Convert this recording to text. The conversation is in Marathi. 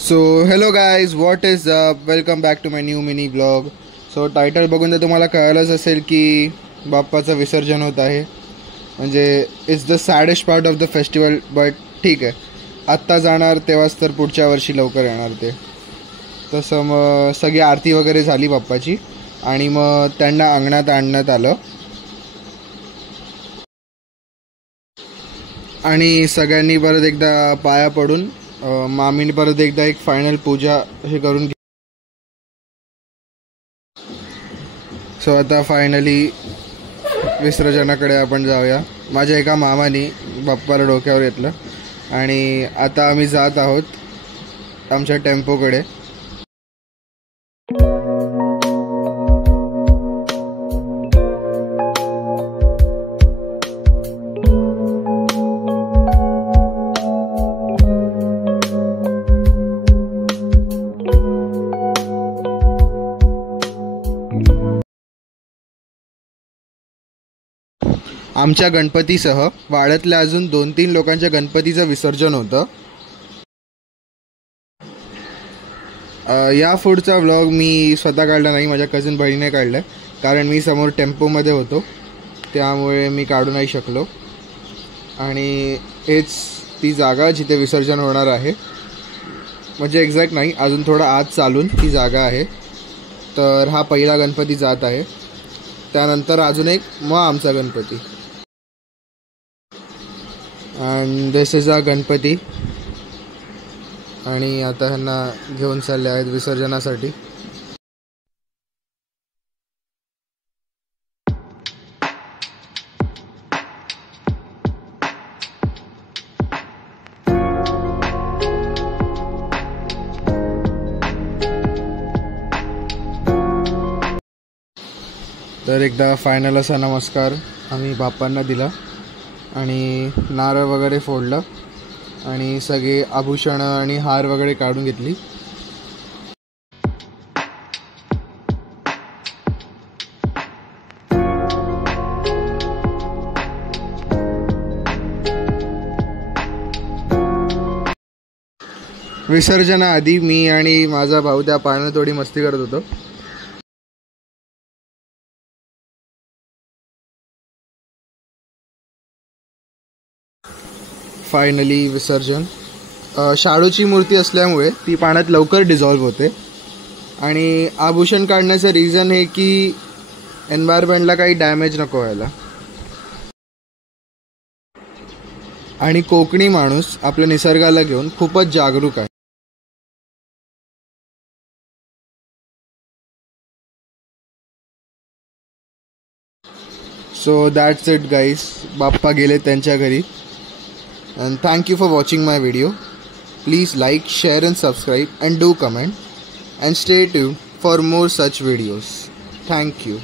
So hello guys, what is up, welcome back to my new mini blog. So title बघून तर तुम्हाला कळालंच असेल की बाप्पाचं विसर्जन होत आहे. म्हणजे it's the सॅडेस्ट part of the festival. But ठीक आहे, आत्ता जाणार तेव्हाच तर पुढच्या वर्षी लवकर येणार ते. तसं मग सगळी आरती वगैरे झाली बाप्पाची आणि मग त्यांना अंगणात आणण्यात आलं आणि सगळ्यांनी परत एकदा पाया पडून मामीने परत एकदा एक फायनल पूजा हे करून सो आता फायनली विसर्जनाकडे आपण जाऊया. माझ्या एका मामाने बाप्पाला डोक्यावर घेतलं आणि आता आम्ही जात आहोत आमच्या टेम्पोकडे. आमच्या गणपतीसह वाड्यातल्या अजून 2-3 लोकांच्या गणपतीचं विसर्जन होतं. या पुढचा व्लॉग मी स्वतः काढला नाही, माझ्या कझिन बहिणीने काढला आहे. कारण मी समोर टेम्पोमध्ये होतो त्यामुळे मी काढू नाही शकलो. आणि हेच ती जागा जिथे विसर्जन होणार आहे. म्हणजे एक्झॅक्ट नाही, अजून थोडं आत चालून ती जागा आहे. तर हा पहिला गणपती जात आहे, त्यानंतर अजून एक, मग आमचा Ganpati. And this is a Ganpati. आणि आता ह्यांना घेऊन चालले आहेत विसर्जनासाठी. तर एकदा फायनल असा नमस्कार आम्ही बाप्पांना दिला आणि नारळ वगैरे फोडलं आणि सगळे आभूषणं आणि हार वगैरे काढून घेतली. विसर्जनाआधी मी आणि माझा भाऊ त्या पाण्यात थोडी मस्ती करत होतो. फायनली विसर्जन. शाडूची मूर्ती असल्यामुळे ती पाण्यात लवकर डिझॉल्व्ह होते. आणि आभूषण काढण्याचं रिझन हे की एन्व्हायरमेंटला काही डॅमेज नको व्हायला. आणि कोकणी माणूस आपल्या निसर्गाला घेऊन खूपच जागरूक आहे. So that's it guys. Bappa गेले त्यांच्या घरी. And thank you for watching my video. Please like, share and subscribe and do comment and stay tuned for more such videos. Thank you.